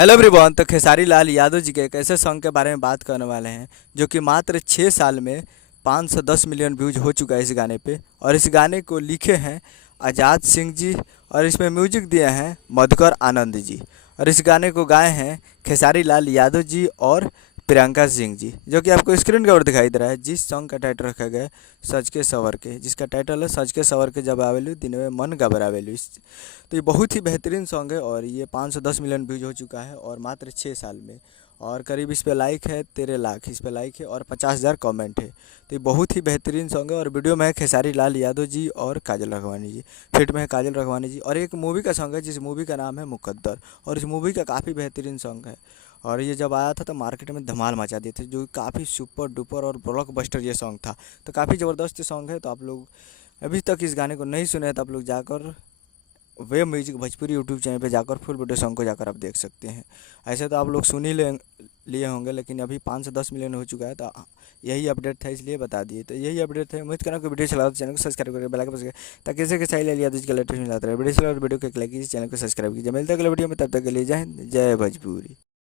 Hello everyone. तो खेसारी लाल यादव जी के एक ऐसे सॉन्ग के बारे में बात करने वाले हैं जो कि मात्र 6 साल में 510 मिलियन व्यूज हो चुका है इस गाने पे। और इस गाने को लिखे हैं आज़ाद सिंह जी और इसमें म्यूजिक दिए हैं मधुकर आनंद जी। और इस गाने को गाए हैं खेसारी लाल यादव जी और प्रियंका सिंह जी, जो कि आपको स्क्रीन के ऊपर दिखाई दे रहा है। जिस सॉन्ग का टाइटल रखा गया है सज के सवर के, जिसका टाइटल है सज के सवर के जब आवेलू दिन में मन घबरावेलू। तो ये बहुत ही बेहतरीन सॉन्ग है और ये 510 मिलियन व्यूज हो चुका है और मात्र 6 साल में। और करीब इस पे लाइक है 13 लाख इस पे लाइक है और 50,000 कमेंट है। तो ये बहुत ही बेहतरीन सॉन्ग है। और वीडियो में है खेसारी लाल यादव जी और काजल राघवानी जी, फिट में है काजल राघवानी जी। और एक मूवी का सॉन्ग है जिस मूवी का नाम है मुकद्दर, और इस मूवी का काफ़ी बेहतरीन सॉन्ग है। और ये जब आया था तो मार्केट में धमाल मचा दिए थे, जो काफ़ी सुपर डुपर और ब्लॉकबस्टर ये सॉन्ग था। तो काफ़ी ज़बरदस्त सॉन्ग है। तो आप लोग अभी तक इस गाने को नहीं सुने हैं तो आप लोग जाकर वे म्यूजिक भोजपुरी यूट्यूब चैनल पे जाकर फुल वीडियो सॉन्ग को जाकर आप देख सकते हैं। ऐसे तो आप लोग सुन ही लिए होंगे, लेकिन अभी 5 से 10 मिलियन हो चुका है। तो यही अपडेट था, इसलिए बता दिए। तो यही अपडेट है। उम्मीद करना कोई वीडियो चला तो चैनल को सब्सक्राइब करके बेल आइकन प्रेस करें ताकि ऐसे के सही ले लिया तो लेटेस्ट मिलता रहे। वीडियो चला वीडियो को एक लाइक कीजिए, चैनल को सब्सक्राइब कीजिए। मिलता है अगले वीडियो में, तब तक के लिए जय हिंद, जय भोजपुरी।